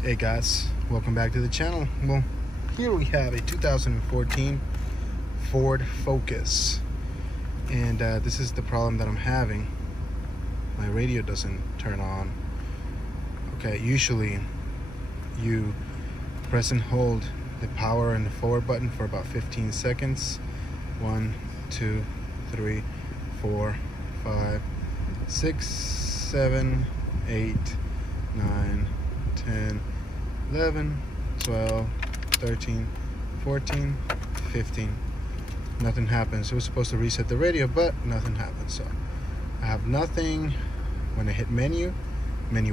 Hey guys, welcome back to the channel. Well, here we have a 2014 Ford Focus, and this is the problem that I'm having. My radio doesn't turn on. Okay, usually you press and hold the power and the forward button for about 15 seconds. 1, 2, 3, 4, 5, 6, 7, 8, 9, 10, 11, 12, 13, 14, 15. Nothing happens. It was supposed to reset the radio, but nothing happens. So I have nothing. When I hit menu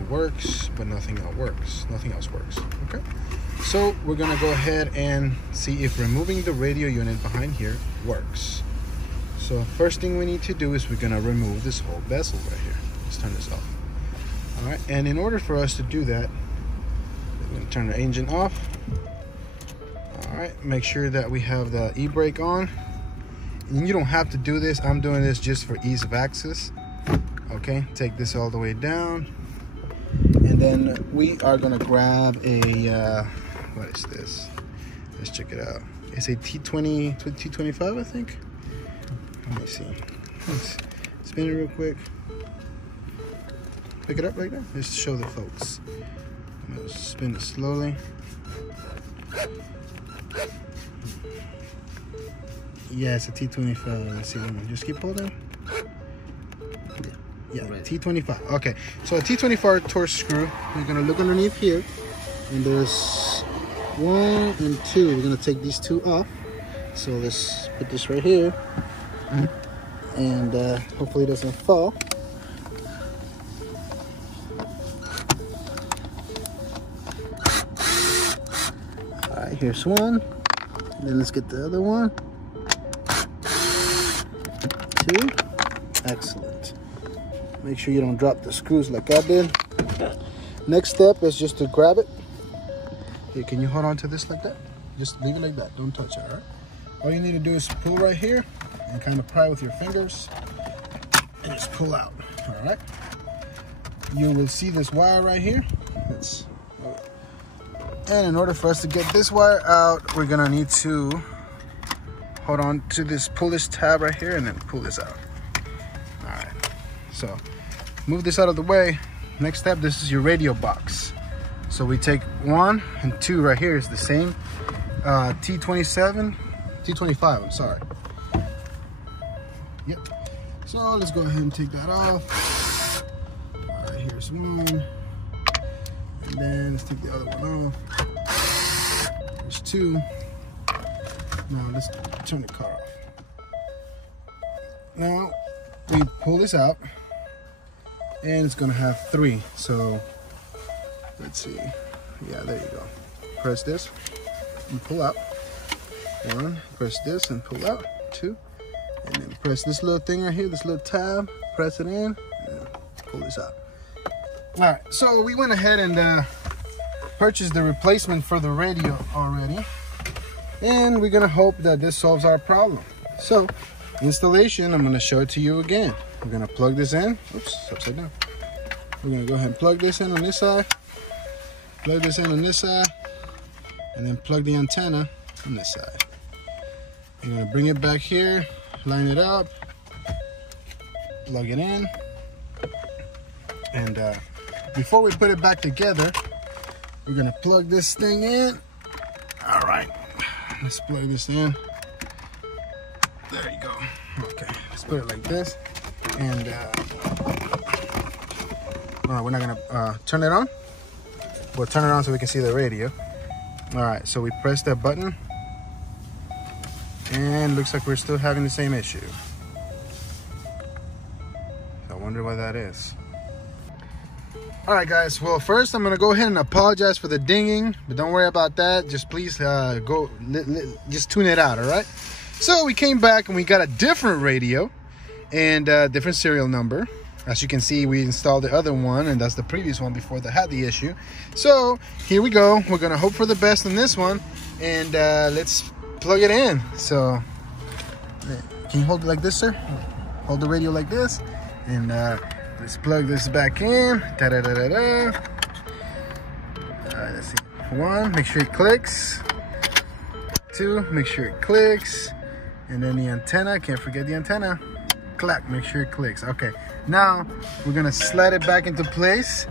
works, but nothing else works. Okay. So we're gonna go ahead and see if removing the radio unit behind here works. So first thing we need to do is we're gonna remove this whole bezel right here. Let's turn this off. All right, and in order for us to do that, we're gonna turn the engine off. All right, make sure that we have the e-brake on. And you don't have to do this. I'm doing this just for ease of access. Okay, take this all the way down. And then we are gonna grab a, what is this? Let's check it out. It's a T25, I think. Let me see. Let's spin it real quick. Pick it up right there. Just to show the folks. I'm gonna spin it slowly. Yeah, it's a T25. Let's see. Just keep holding. Yeah, T25. Okay, so a T25 Torx screw. We're gonna look underneath here, and there's 1 and 2. We're gonna take these 2 off. So let's put this right here, and hopefully it doesn't fall. All right, here's one. Then let's get the other one. 2. Excellent. Make sure you don't drop the screws like I did. Next step is just to grab it. Hey, can you hold on to this like that? Just leave it like that. Don't touch it, all right? All you need to do is pull right here and kind of pry with your fingers and just pull out, all right? You will see this wire right here. And in order for us to get this wire out, we're gonna need to hold on to this, pull this tab right here, and then pull this out. All right, so move this out of the way. Next step, this is your radio box. So we take 1 and 2 right here. It's the same T25, I'm sorry. Yep. So let's go ahead and take that off. All right, here's 1. And then let's take the other one off. There's 2. Now let's turn the car off. Now we pull this out, and it's gonna have 3. So let's see. Yeah, there you go. Press this and pull out. 1. Press this and pull out. 2. And then press this little thing right here, this little tab. Press it in and pull this out. All right. So we went ahead and purchased the replacement for the radio already. And we're gonna hope that this solves our problem. So installation, I'm gonna show it to you again. We're gonna plug this in. Oops, it's upside down. We're gonna go ahead and plug this in on this side, plug this in on this side, and then plug the antenna on this side. You're gonna bring it back here, line it up, plug it in, and before we put it back together, we're gonna plug this thing in. All right. Let's plug this in. There you go. Okay, let's put it like this. And we're not gonna turn it on. We'll turn it on so we can see the radio. All right, so we press that button, and looks like we're still having the same issue. I wonder why that is. All right, guys. Well, first I'm gonna go ahead and apologize for the dinging, but don't worry about that. Just please just tune it out. All right. So we came back and we got a different radio and a different serial number. As you can see, we installed the other one, and that's the previous one before that had the issue. So here we go. We're gonna hope for the best on this one, and let's plug it in. So can you hold it like this, sir? Hold the radio like this, and let's plug this back in. Da-da-da-da-da. right, let's see. 1, make sure it clicks. 2, make sure it clicks. And then the antenna, can't forget the antenna. Clack, make sure it clicks. Okay, now we're gonna slide it back into place.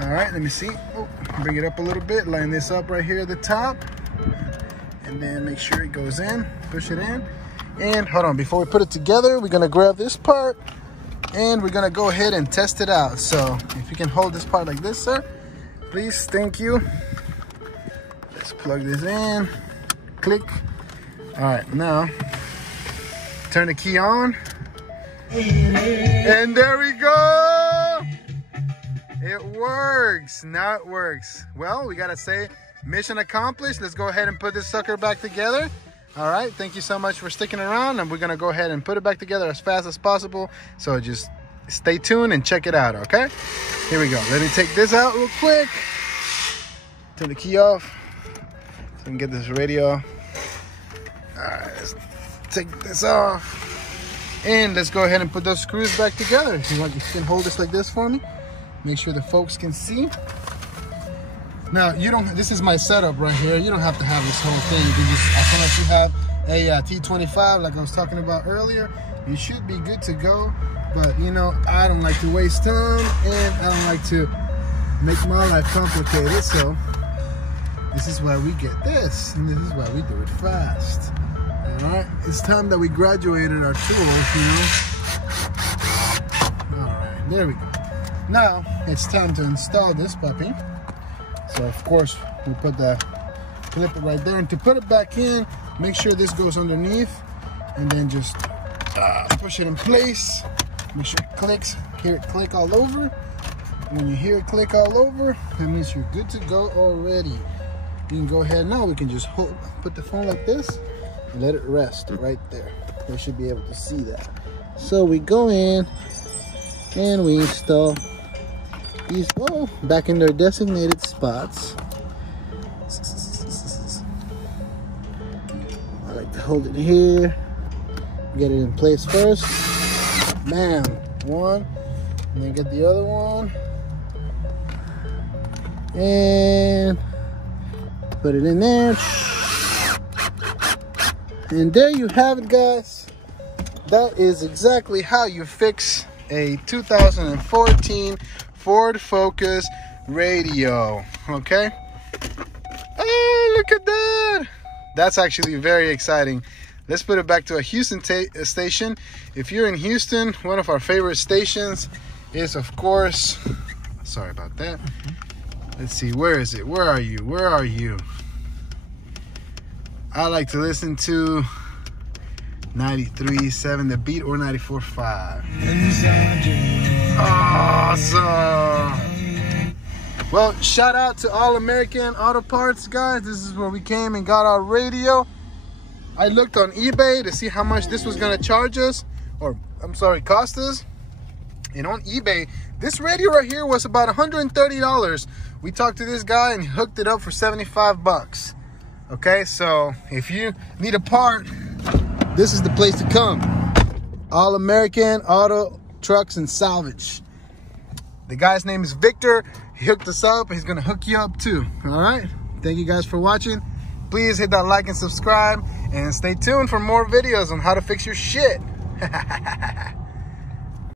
All right, let me see. Oh, bring it up a little bit, line this up right here at the top. And then make sure it goes in, push it in. And hold on, before we put it together, we're gonna grab this part and we're gonna go ahead and test it out. So if you can hold this part like this, sir, please, thank you. Let's plug this in, click. All right, now turn the key on. And there we go. It works, now it works. Well, we gotta say, mission accomplished. Let's go ahead and put this sucker back together. All right, thank you so much for sticking around, and we're gonna go ahead and put it back together as fast as possible. So just stay tuned and check it out, okay? Here we go. Let me take this out real quick. Turn the key off so we can get this radio. All right, let's take this off. And let's go ahead and put those screws back together. If you want, you can hold this like this for me. Make sure the folks can see. Now, you don't, this is my setup right here. You don't have to have this whole thing. You can just, as long as you have a T25, like I was talking about earlier, you should be good to go. But, you know, I don't like to waste time, and I don't like to make my life complicated. So, this is why we get this, and this is why we do it fast. All right, it's time that we graduated our tools, you know. All right, there we go. Now, it's time to install this puppy. So, of course, we put the clip it right there. And to put it back in, make sure this goes underneath. And then just push it in place. Make sure it clicks. Hear it click all over. When you hear it click all over, that means you're good to go already. You can go ahead now. We can just put the phone like this and let it rest right there. They should be able to see that. So we go in and we install these back in their designated spots. I like to hold it here, get it in place first. Bam, one, and then get the other one, and put it in there. And there you have it, guys. That is exactly how you fix a 2014 Ford Focus radio. Okay. Oh, look at that. That's actually very exciting. Let's put it back to a Houston station. If you're in Houston, one of our favorite stations is, of course, sorry about that. Let's see, where is it? Where are you? Where are you? I like to listen to 93.7 The Beat or 94.5. Awesome. Well, shout out to All American Auto Parts, guys. This is where we came and got our radio. I looked on eBay to see how much this was gonna charge us, or I'm sorry, cost us. And on eBay, this radio right here was about $130. We talked to this guy and he hooked it up for 75 bucks. Okay, so if you need a part, this is the place to come. All American Auto Trucks and Salvage. The guy's name is Victor. He hooked us up. He's gonna hook you up too. All right, thank you guys for watching. Please hit that like and subscribe, and stay tuned for more videos on how to fix your shit.